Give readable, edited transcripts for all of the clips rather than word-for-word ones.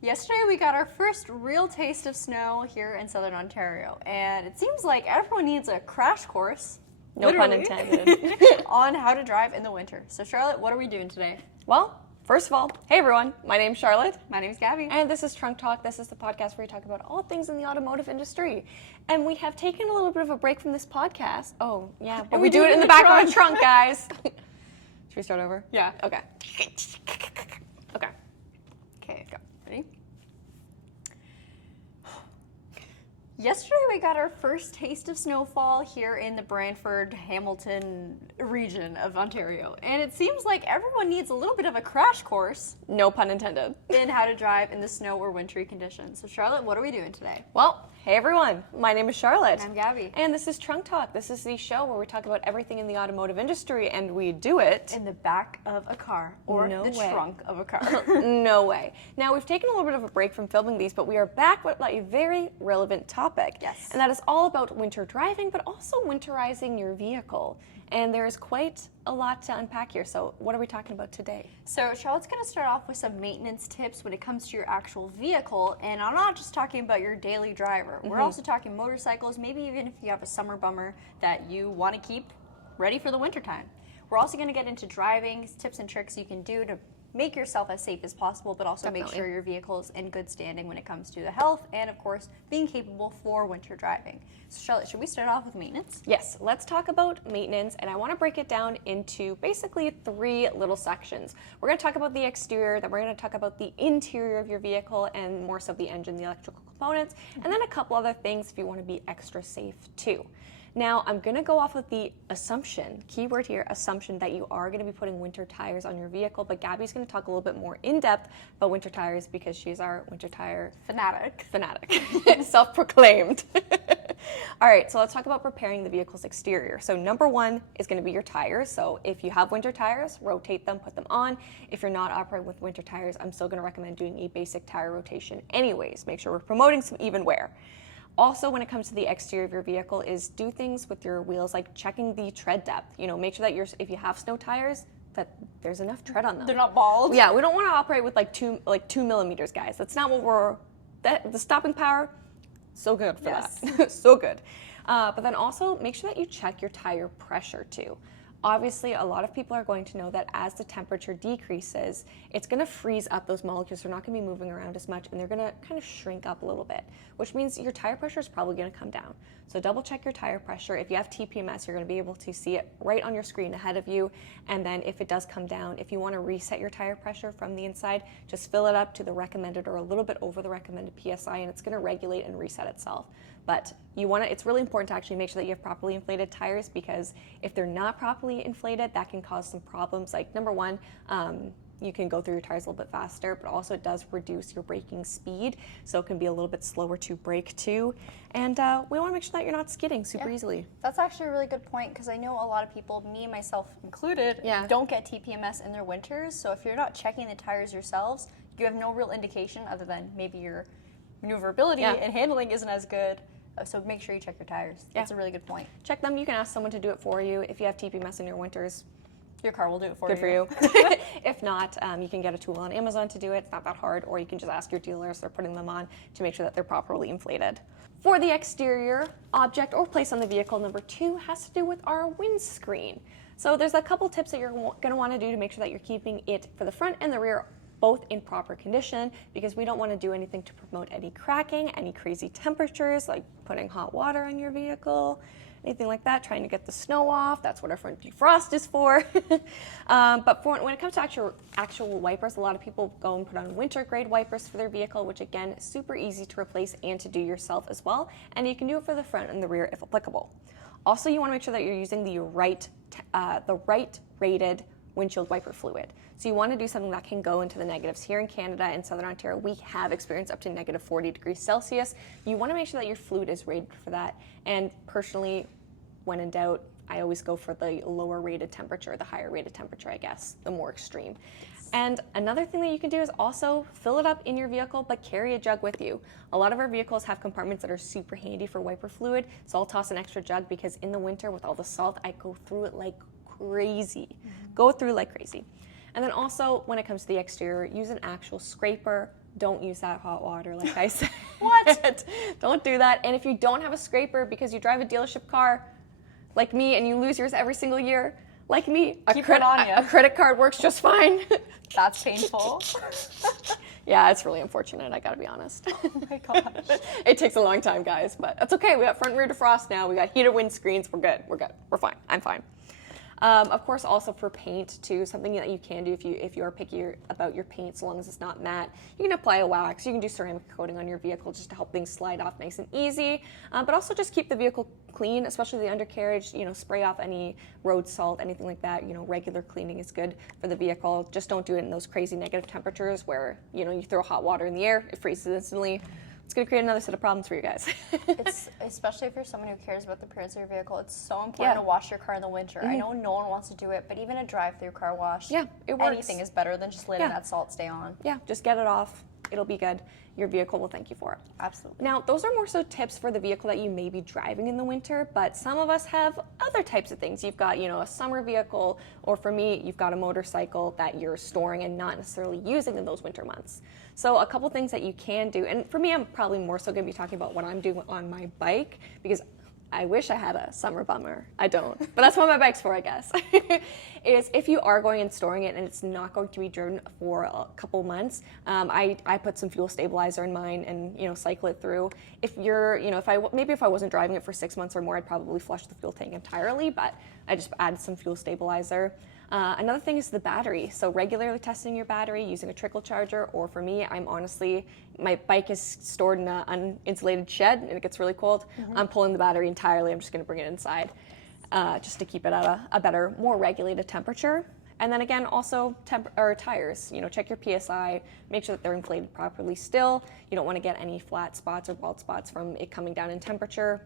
Yesterday we got our first real taste of snow here in Southern Ontario, and it seems like everyone needs a crash course, No pun intended, on how to drive in the winter. So Charlotte, what are we doing today? Well, first of all, hey everyone, my name's Charlotte. My name's Gabi. And this is Trunk Talk. This is the podcast where we talk about all things in the automotive industry. And we have taken a little bit of a break from this podcast. Oh, yeah, but we do it in the back of our trunk, guys. Should we start over? Yeah. Okay. Okay. Okay, go. Ready? Yesterday we got our first taste of snowfall here in the Brantford, Hamilton region of Ontario. And it seems like everyone needs a little bit of a crash course No pun intended. in how to drive in the snow or wintry conditions. So Charlotte, what are we doing today? Well, hey everyone, my name is Charlotte. I'm Gabi. And this is Trunk Talk. This is the show where we talk about everything in the automotive industry, and we do it In the back of a car or No the way. trunk of a car. No way. Now, we've taken a little bit of a break from filming these, but we are back with a very relevant topic. Yes. And that is all about winter driving, but also winterizing your vehicle. And there is quite a lot to unpack here. So what are we talking about today? So Charlotte's going to start off with some maintenance tips when it comes to your actual vehicle. And I'm not just talking about your daily driver. We're also talking motorcycles, maybe even if you have a summer bummer that you want to keep ready for the wintertime. We're also going to get into driving, tips and tricks you can do to make yourself as safe as possible, but also make Definitely. sure your vehicle is in good standing when it comes to the health and, of course, being capable for winter driving. So Charlotte, should we start off with maintenance? Yes, let's talk about maintenance, and I want to break it down into basically 3 little sections. We're going to talk about the exterior, then we're going to talk about the interior of your vehicle, and more so the engine, the electrical components, and then a couple other things if you want to be extra safe too. Now, I'm going to go off with the assumption, keyword here, assumption, that you are going to be putting winter tires on your vehicle, but Gabi's going to talk a little bit more in depth about winter tires because she's our winter tire Fanatic. self-proclaimed. All right, so let's talk about preparing the vehicle's exterior. So number 1 is going to be your tires. So if you have winter tires, rotate them, put them on. If you're not operating with winter tires, I'm still going to recommend doing a basic tire rotation anyways. Make sure we're promoting some even wear. Also, when it comes to the exterior of your vehicle, is do things with your wheels like checking the tread depth. You know, make sure that if you have snow tires, that there's enough tread on them. They're not bald. Yeah, we don't want to operate with like 2 millimeters, guys. That's not what the stopping power, so good for that. So good. But then also make sure that you check your tire pressure too. Obviously, a lot of people are going to know that as the temperature decreases, it's going to freeze up those molecules. They're not going to be moving around as much, and they're going to kind of shrink up a little bit, which means your tire pressure is probably going to come down. So double check your tire pressure. If you have TPMS, you're going to be able to see it right on your screen ahead of you. And then if it does come down, if you want to reset your tire pressure from the inside, just fill it up to the recommended or a little bit over the recommended PSI, and it's going to regulate and reset itself. But it's really important to actually make sure that you have properly inflated tires, because if they're not properly inflated, that can cause some problems. Like number 1, you can go through your tires a little bit faster, but also it does reduce your braking speed, so it can be a little bit slower to brake too. And we want to make sure that you're not skidding super easily. That's actually a really good point, because I know a lot of people, me myself included, don't get TPMS in their winters. So if you're not checking the tires yourselves, you have no real indication other than maybe your maneuverability and handling isn't as good. So make sure you check your tires. That's a really good point. Check them. You can ask someone to do it for you. If you have TPMS in your winters, your car will do it for you. Good for you. If not, you can get a tool on Amazon to do it. It's not that hard. Or you can just ask your dealer as they're putting them on to make sure that they're properly inflated. For the exterior object or place on the vehicle, number 2 has to do with our windscreen. So there's a couple tips that you're going to want to do to make sure that you're keeping it for the front and the rear both in proper condition, because we don't want to do anything to promote any cracking, any crazy temperatures, like putting hot water on your vehicle, anything like that, trying to get the snow off. That's what our front defrost is for. But when it comes to actual wipers, a lot of people go and put on winter grade wipers for their vehicle, which again, is super easy to replace and to do yourself as well. And you can do it for the front and the rear if applicable. Also, you want to make sure that you're using the right rated windshield wiper fluid. So you want to do something that can go into the negatives. Here in Canada in Southern Ontario, we have experienced up to negative 40 degrees Celsius. You want to make sure that your fluid is rated for that. And personally, when in doubt, I always go for the lower rated temperature, the higher rated temperature, I guess, the more extreme. And another thing that you can do is also fill it up in your vehicle, but carry a jug with you. A lot of our vehicles have compartments that are super handy for wiper fluid, so I'll toss an extra jug because in the winter with all the salt, I go through it like crazy. Go through like crazy. And then also, when it comes to the exterior, use an actual scraper, don't use that hot water, like I said. What? Don't do that. And if you don't have a scraper because you drive a dealership car, like me, and you lose yours every single year, like me, a credit card works just fine. That's painful. Yeah, it's really unfortunate, I gotta be honest. Oh my gosh. It takes a long time, guys, but that's okay. We got front and rear defrost now. We got heated windscreens. We're good. We're fine. I'm fine. Of course, also for paint too, something that you can do if you are picky about your paint, so long as it's not matte, you can apply a wax. You can do ceramic coating on your vehicle just to help things slide off nice and easy. But also just keep the vehicle clean, especially the undercarriage. Spray off any road salt, anything like that. Regular cleaning is good for the vehicle. Just don't do it in those crazy negative temperatures where you throw hot water in the air, it freezes instantly. It's going to create another set of problems for you guys. It's especially if you're someone who cares about the appearance of your vehicle. It's so important to wash your car in the winter. I know no one wants to do it, but even a drive-through car wash, it works. Anything is better than just letting that salt stay on. Yeah, just get it off. It'll be good. Your vehicle will thank you for it. Absolutely. Now, those are more so tips for the vehicle that you may be driving in the winter, but some of us have other types of things. You've got, a summer vehicle, or for me, you've got a motorcycle that you're storing and not necessarily using in those winter months. So a couple things that you can do, and for me, I'm probably more so going to be talking about what I'm doing on my bike, because I wish I had a summer bummer. I don't, but that's what my bike's for, I guess. Is if you are going and storing it and it's not going to be driven for a couple months, I put some fuel stabilizer in mine and cycle it through. If you're, if I wasn't driving it for 6 months or more, I'd probably flush the fuel tank entirely, but I just added some fuel stabilizer. Another thing is the battery. So regularly testing your battery using a trickle charger, or for me, my bike is stored in an uninsulated shed and it gets really cold. I'm pulling the battery entirely. I'm just going to bring it inside just to keep it at a better, more regulated temperature. And then again, also tires. Check your PSI, make sure that they're inflated properly still. You don't want to get any flat spots or bald spots from it coming down in temperature.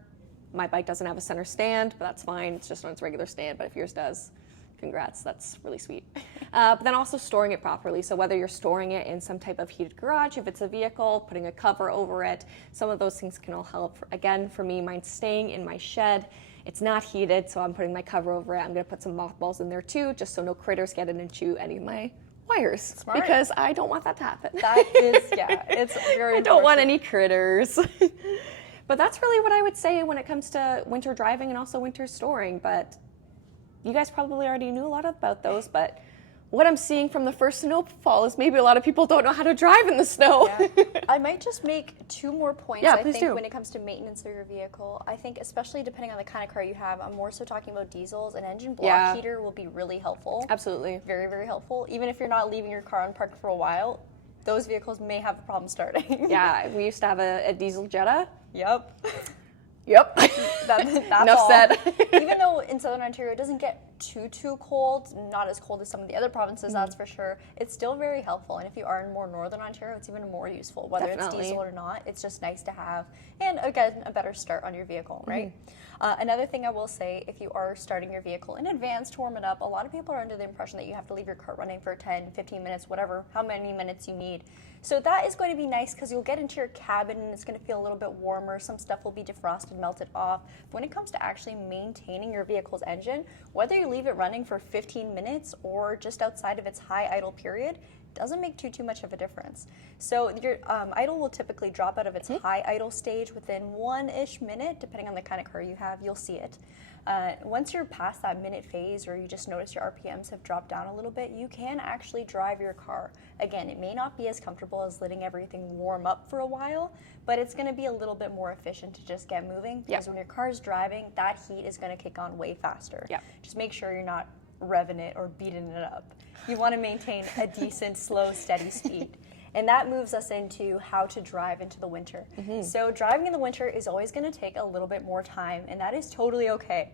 My bike doesn't have a center stand, but that's fine. It's just on its regular stand, but if yours does, congrats, that's really sweet. But then also storing it properly. So whether you're storing it in some type of heated garage, if it's a vehicle, putting a cover over it, some of those things can all help. Again, for me, mine's staying in my shed. It's not heated, so I'm putting my cover over it. I'm gonna put some mothballs in there too, just so no critters get in and chew any of my wires. Smart. Because I don't want that to happen. That is, it's very I don't want any critters. But that's really what I would say when it comes to winter driving and also winter storing. But you guys probably already knew a lot about those, but what I'm seeing from the first snowfall is maybe a lot of people don't know how to drive in the snow. Yeah. I might just make 2 more points, when it comes to maintenance of your vehicle. I think especially depending on the kind of car you have, I'm more so talking about diesels. An engine block heater will be really helpful. Absolutely. Very, very helpful. Even if you're not leaving your car unparked for a while, those vehicles may have a problem starting. Yeah, we used to have a diesel Jetta. Yep. That's Enough all. said. Even though in Southern Ontario it doesn't get too cold, not as cold as some of the other provinces, that's for sure, it's still very helpful. And if you are in more Northern Ontario, it's even more useful. Whether it's diesel or not, it's just nice to have. And again, a better start on your vehicle, right? Another thing I will say, if you are starting your vehicle in advance to warm it up, a lot of people are under the impression that you have to leave your car running for 10, 15 minutes, whatever, how many minutes you need. So that is going to be nice because you'll get into your cabin and it's going to feel a little bit warmer. Some stuff will be defrosted, melted off. But when it comes to actually maintaining your vehicle's engine, whether you leave it running for 15 minutes or just outside of its high idle period, doesn't make too much of a difference. So your idle will typically drop out of its high idle stage within 1-ish minute, depending on the kind of car you have, you'll see it. Once you're past that minute phase or you just notice your RPMs have dropped down a little bit, you can actually drive your car. Again, it may not be as comfortable as letting everything warm up for a while, but it's going to be a little bit more efficient to just get moving because when your car is driving, that heat is going to kick on way faster. Just make sure you're not revving it or beating it up. You want to maintain a decent, slow, steady speed. And that moves us into how to drive into the winter. So driving in the winter is always going to take a little bit more time, and that is totally okay.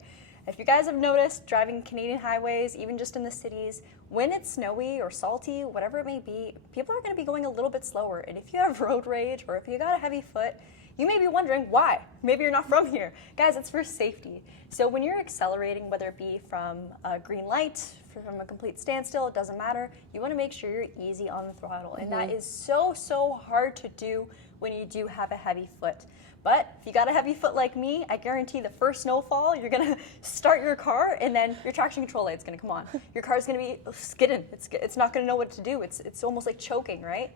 If you guys have noticed, driving Canadian highways, even just in the cities, when it's snowy or salty, whatever it may be, people are going to be going a little bit slower. And if you have road rage or if you got a heavy foot, you may be wondering why. Maybe you're not from here. Guys, it's for safety. So when you're accelerating, whether it be from a green light, from a complete standstill, it doesn't matter. You want to make sure you're easy on the throttle. And that is so hard to do when you do have a heavy foot. But if you got a heavy foot like me, I guarantee the first snowfall, you're going to start your car and then your traction control light's going to come on. Your car's going to be skidding. It's not going to know what to do. It's almost like choking, right?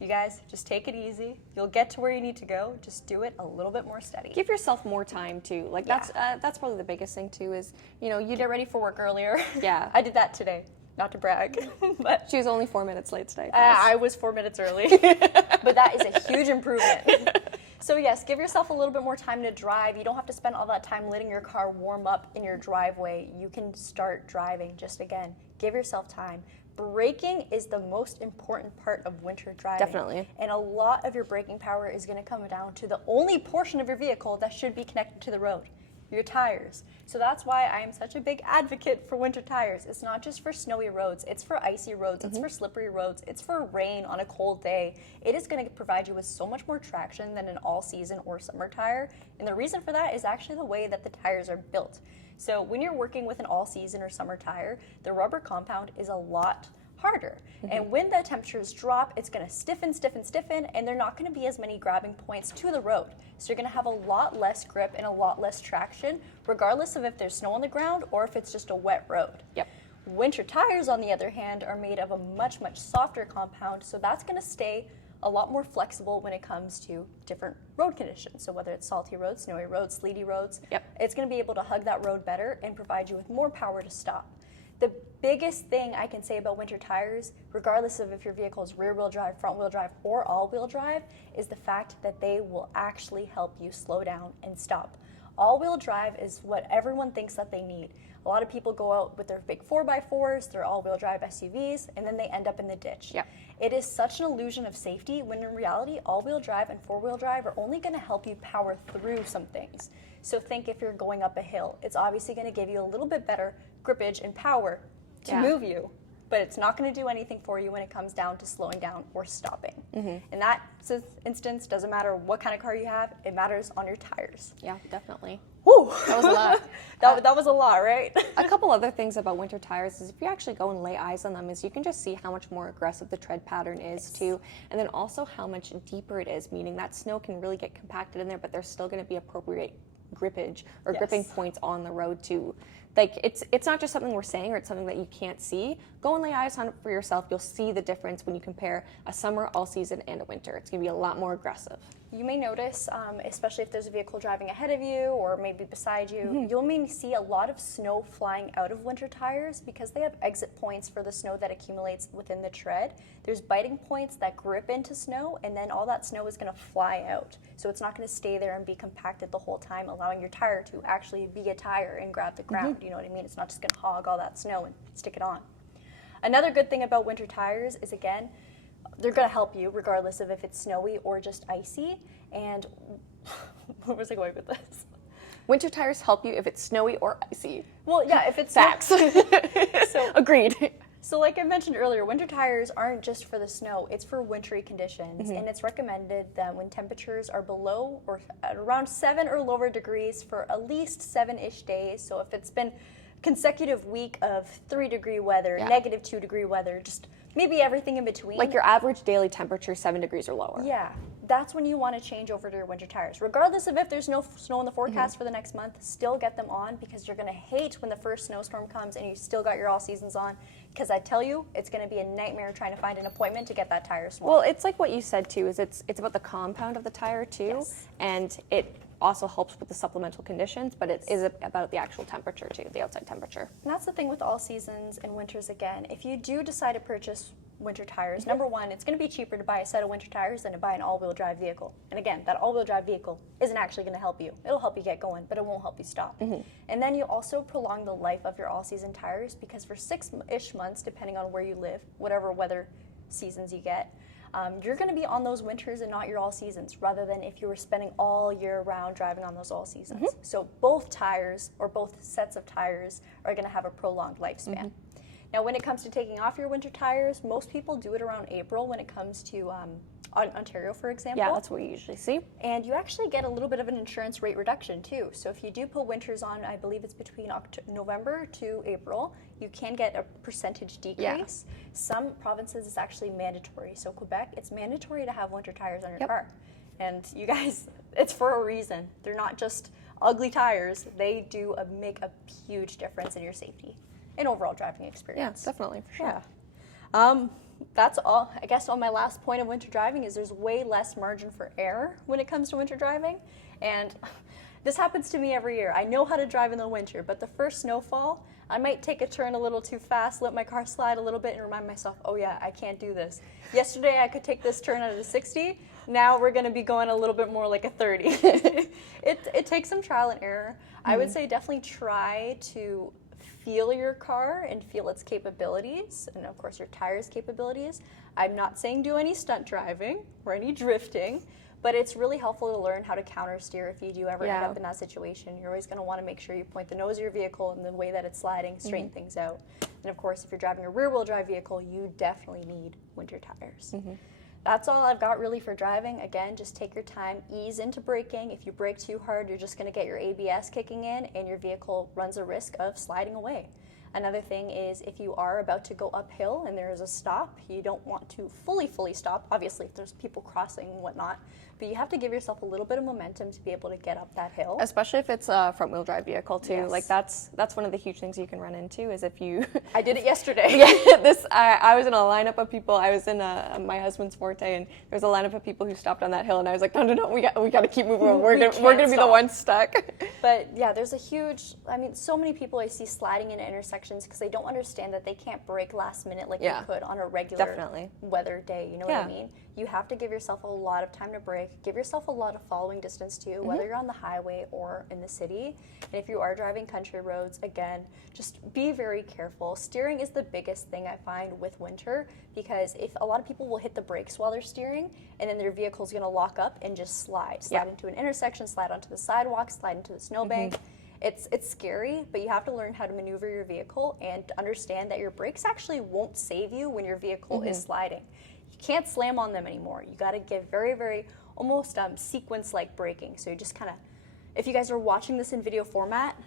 You guys, just take it easy. You'll get to where you need to go. Just do it a little bit more steady. Give yourself more time too. Like that's probably the biggest thing too. Is you Get ready for work earlier. Yeah, I did that today. Not to brag, but she was only 4 minutes late today. I was 4 minutes early, but that is a huge improvement. So yes, give yourself a little bit more time to drive. You don't have to spend all that time letting your car warm up in your driveway. You can start driving. Just again, give yourself time. Braking is the most important part of winter driving. Definitely. And a lot of your braking power is going to come down to the only portion of your vehicle that should be connected to the road, your tires. So that's why I am such a big advocate for winter tires. It's not just for snowy roads, it's for icy roads, it's for slippery roads, it's for rain on a cold day. It is going to provide you with so much more traction than an all-season or summer tire. And the reason for that is actually the way that the tires are built. So when you're working with an all-season or summer tire, the rubber compound is a lot harder. And when the temperatures drop, it's going to stiffen, and there are not going to be as many grabbing points to the road. So you're going to have a lot less grip and a lot less traction, regardless of if there's snow on the ground or if it's just a wet road. Yep. Winter tires, on the other hand, are made of a much, much softer compound, so that's going to stay a lot more flexible when it comes to different road conditions. So whether it's salty roads, snowy roads, sleety roads, it's going to be able to hug that road better and provide you with more power to stop. The biggest thing I can say about winter tires, regardless of if your vehicle is rear-wheel drive, front-wheel drive, or all-wheel drive, is the fact that they will actually help you slow down and stop. All-wheel drive is what everyone thinks that they need. A lot of people go out with their big 4x4s, their all-wheel drive SUVs, and then they end up in the ditch. Yep. It is such an illusion of safety when in reality, all-wheel drive and four-wheel drive are only going to help you power through some things. So think if you're going up a hill, it's obviously going to give you a little bit better grippage and power to move you, but it's not going to do anything for you when it comes down to slowing down or stopping. In that instance, doesn't matter what kind of car you have, it matters on your tires. Yeah, definitely. Woo! That was a lot. that was a lot, right? A couple other things about winter tires is if you actually go and lay eyes on them is you can just see how much more aggressive the tread pattern is too, and then also how much deeper it is, meaning that snow can really get compacted in there, but there's still going to be appropriate grippage or gripping points on the road too. Like it's not just something we're saying or it's something that you can't see. Go and lay eyes on it for yourself. You'll see the difference when you compare a summer, all season, and a winter. It's going to be a lot more aggressive. You may notice, especially if there's a vehicle driving ahead of you or maybe beside you, you'll maybe see a lot of snow flying out of winter tires because they have exit points for the snow that accumulates within the tread. There's biting points that grip into snow, and then all that snow is going to fly out. So it's not going to stay there and be compacted the whole time, allowing your tire to actually be a tire and grab the ground. You know what I mean? It's not just going to hog all that snow and stick it on. Another good thing about winter tires is, again, they're going to help you regardless of if it's snowy or just icy. And where was I going with this? Winter tires help you if it's snowy or icy. Well, yeah, if it's facts. So agreed. So like I mentioned earlier, winter tires aren't just for the snow, it's for wintry conditions. And it's recommended that when temperatures are below or at around 7 or lower degrees for at least 7-ish days. So if it's been consecutive week of 3-degree weather, negative 2-degree weather, just maybe everything in between. Like your average daily temperature, 7 degrees or lower. Yeah, that's when you want to change over to your winter tires. Regardless of if there's no snow in the forecast for the next month, still get them on because you're going to hate when the first snowstorm comes and you still got your all seasons on. Because I tell you, it's going to be a nightmare trying to find an appointment to get that tire swapped. Well, it's like what you said too, is it's about the compound of the tire too, and it also helps with the supplemental conditions, but it is about the actual temperature too, the outside temperature. And that's the thing with all seasons and winters again. If you do decide to purchase winter tires, number one, it's going to be cheaper to buy a set of winter tires than to buy an all-wheel drive vehicle. And again, that all-wheel drive vehicle isn't actually going to help you. It'll help you get going, but it won't help you stop. And then you also prolong the life of your all-season tires because for 6-ish months, depending on where you live, whatever weather seasons you get, you're going to be on those winters and not your all seasons, rather than if you were spending all year round driving on those all seasons. So both tires or both sets of tires are going to have a prolonged lifespan. Now, when it comes to taking off your winter tires, most people do it around April when it comes to Ontario, for example. Yeah, that's what we usually see. And you actually get a little bit of an insurance rate reduction, too. So if you do put winters on, I believe it's between November to April, you can get a percentage decrease. Some provinces, it's actually mandatory. So Quebec, it's mandatory to have winter tires on your car. And you guys, it's for a reason. They're not just ugly tires. They do make a huge difference in your safety and overall driving experience. Yeah, definitely, for sure. That's all. I guess on my last point of winter driving is there's way less margin for error when it comes to winter driving. And this happens to me every year. I know how to drive in the winter, but the first snowfall, I might take a turn a little too fast, let my car slide a little bit, and remind myself, oh yeah, I can't do this. Yesterday I could take this turn out of the 60. Now we're going to be going a little bit more like a 30. It takes some trial and error. I would say definitely try to feel your car and feel its capabilities, and of course your tires' capabilities. I'm not saying do any stunt driving or any drifting, but it's really helpful to learn how to counter steer if you do ever end up in that situation. You're always going to want to make sure you point the nose of your vehicle and the way that it's sliding, straighten things out. And of course, if you're driving a rear-wheel drive vehicle, you definitely need winter tires. That's all I've got really for driving. Again, just take your time, ease into braking. If you brake too hard, you're just going to get your ABS kicking in and your vehicle runs a risk of sliding away. Another thing is if you are about to go uphill and there is a stop, you don't want to fully stop. Obviously, if there's people crossing and whatnot, but you have to give yourself a little bit of momentum to be able to get up that hill. Especially if it's a front-wheel drive vehicle too. Like that's one of the huge things you can run into is if you. I did it yesterday. I was in a lineup of people. I was in my husband's Forte, and there was a lineup of people who stopped on that hill, and I was like, no, we got to keep moving. We're gonna be the ones stuck. But yeah, there's a huge. I mean, so many people I see sliding into intersections because they don't understand that they can't brake last minute like you could on a regular weather day. You know what I mean? You have to give yourself a lot of time to brake. Give yourself a lot of following distance too, whether you're on the highway or in the city. And if you are driving country roads, again, just be very careful. Steering is the biggest thing I find with winter because if a lot of people will hit the brakes while they're steering and then their vehicle's going to lock up and just slide into an intersection, slide onto the sidewalk, slide into the snowbank. It's scary, but you have to learn how to maneuver your vehicle and understand that your brakes actually won't save you when your vehicle is sliding. You can't slam on them anymore. You got to give very, very almost sequence-like braking. So you just kind of, if you guys are watching this in video format,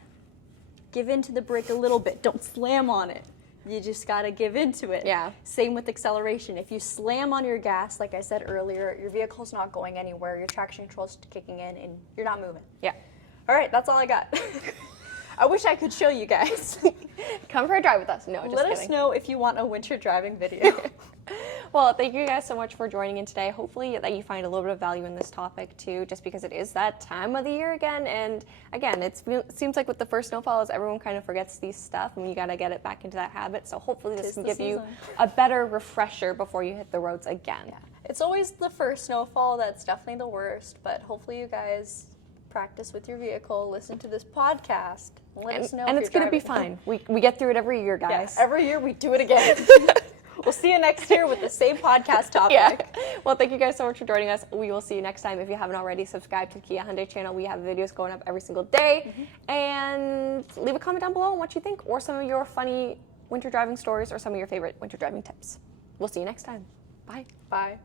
give into the brake a little bit. Don't slam on it. You just got to give into it. Yeah. Same with acceleration. If you slam on your gas, like I said earlier, your vehicle's not going anywhere. Your traction control's kicking in, and you're not moving. Yeah. All right, that's all I got. I wish I could show you guys. Come for a drive with us. No, just Let kidding. us know if you want a winter driving video. Well, thank you guys so much for joining in today. Hopefully that you find a little bit of value in this topic too, just because it is that time of the year again. And again, it seems like with the first snowfalls, everyone kind of forgets these stuff and you got to get it back into that habit. So hopefully this can give you a better refresher before you hit the roads again. Yeah. It's always the first snowfall that's definitely the worst, but hopefully you guys practice with your vehicle, listen to this podcast, and let us know. And it's going to be fine. We get through it every year, guys. Yeah, every year we do it again. We'll see you next year with the same podcast topic. Yeah. Well, thank you guys so much for joining us. We will see you next time. If you haven't already, subscribe to the Kia Hyundai channel. We have videos going up every single day. And leave a comment down below on what you think or some of your funny winter driving stories or some of your favorite winter driving tips. We'll see you next time. Bye. Bye.